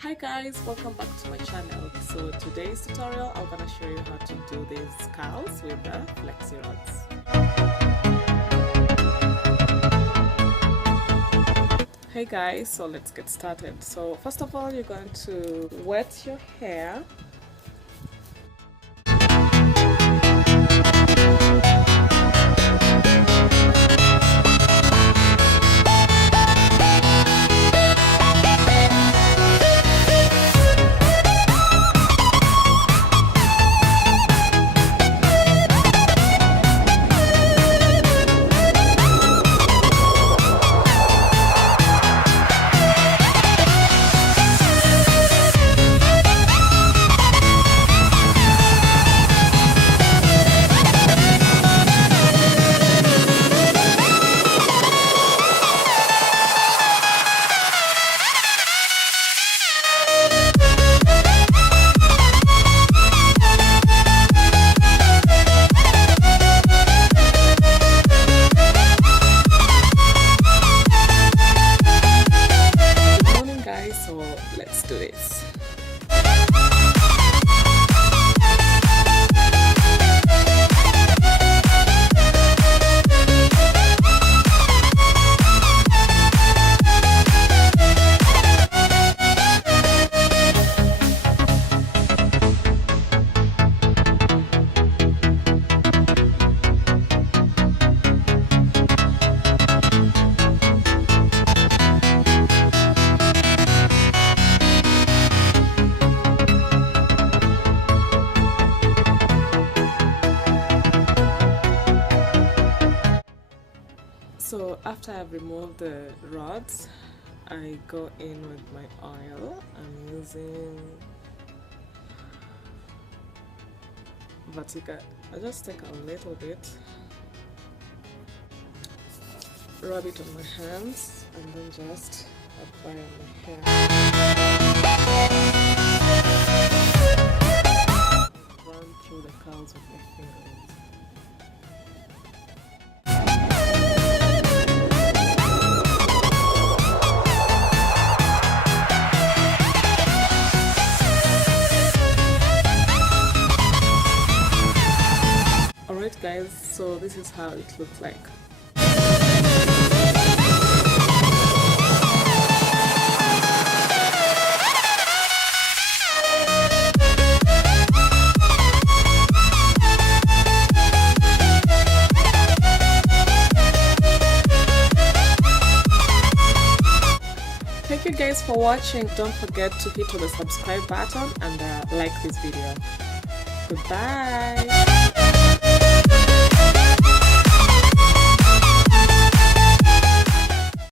Hi guys, welcome back to my channel. So today's tutorial I'm gonna show you how to do these curls with the Flexi rods. Hey guys, so let's get started. So first of all, you're going to wet your hair. So let's do this. So after I've removed the rods, I go in with my oil. I'm using Vatica. I just take a little bit, rub it on my hands, and then just apply on my hair. Run through the curls with my fingers. Alright guys, so this is how it looks like. Thank you guys for watching. Don't forget to hit on the subscribe button and like this video. Goodbye.